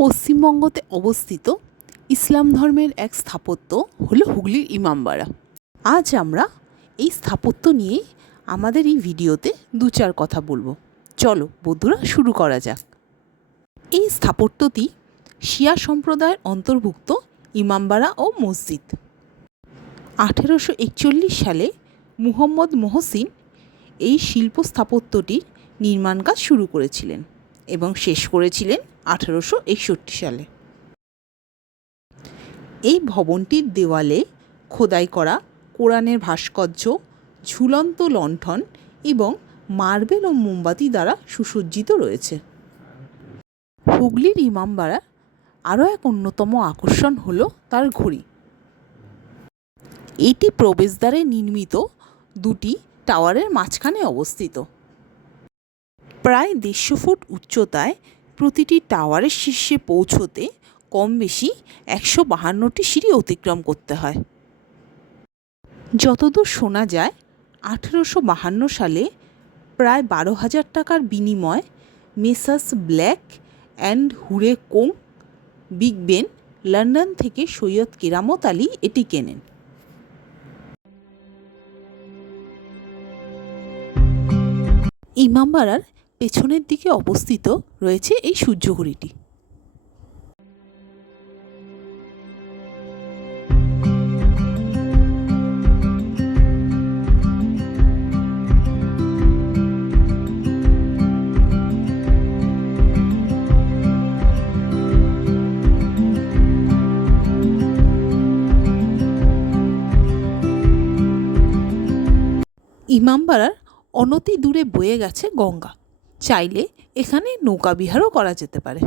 পশ্চিমবঙ্গতে অবস্থিত ইসলাম ধর্মের এক স্থাপত্য হলো হুগলির ইমামবাড়া। আজ আমরা এই স্থাপত্য নিয়ে আমাদের এই ভিডিওতে দু চার কথা বলবো। চলো বন্ধুরা, শুরু করা যাক। এই স্থাপত্যটি শিয়া সম্প্রদায়ের অন্তর্ভুক্ত ইমামবাড়া ও মসজিদ। 1841 সালে মুহম্মদ মহসিন এই শিল্প স্থাপত্যটির নির্মাণ কাজ শুরু করেছিলেন এবং শেষ করেছিলেন 1861 সালে। এই ভবনটির দেওয়ালে খোদাই করা কোরআনের ভাস্কর্য, ঝুলন্ত লণ্ঠন এবং মার্বেল ও মোমবাতি দ্বারা সুসজ্জিত রয়েছে। হুগলির ইমামবাড়ার আরও এক অন্যতম আকর্ষণ হল তার ঘড়ি। এটি প্রবেশদ্বারে নির্মিত দুটি টাওয়ারের মাঝখানে অবস্থিত। প্রায় 150 ফুট উচ্চতায় প্রতিটি টাওয়ারের শীর্ষে পৌঁছতে কম বেশি 152টি সিঁড়ি অতিক্রম করতে হয়। যতদূর শোনা যায়, 1852 সালে প্রায় 12,000 টাকার বিনিময়ে মেসার্স ব্ল্যাক অ্যান্ড হুরে কোং, বিগ বেন, লন্ডন থেকে সৈয়দ কেরামত আলী এটি কেনেন। ইমামবাড়ার পেছনের দিকে অবস্থিত রয়েছে এই সূর্যঘড়িটি। ইমামবাড়ার অনতি দূরে বয়ে গেছে গঙ্গা। চাইলে এখানে নৌকা বিহারও করা যেতে পারে।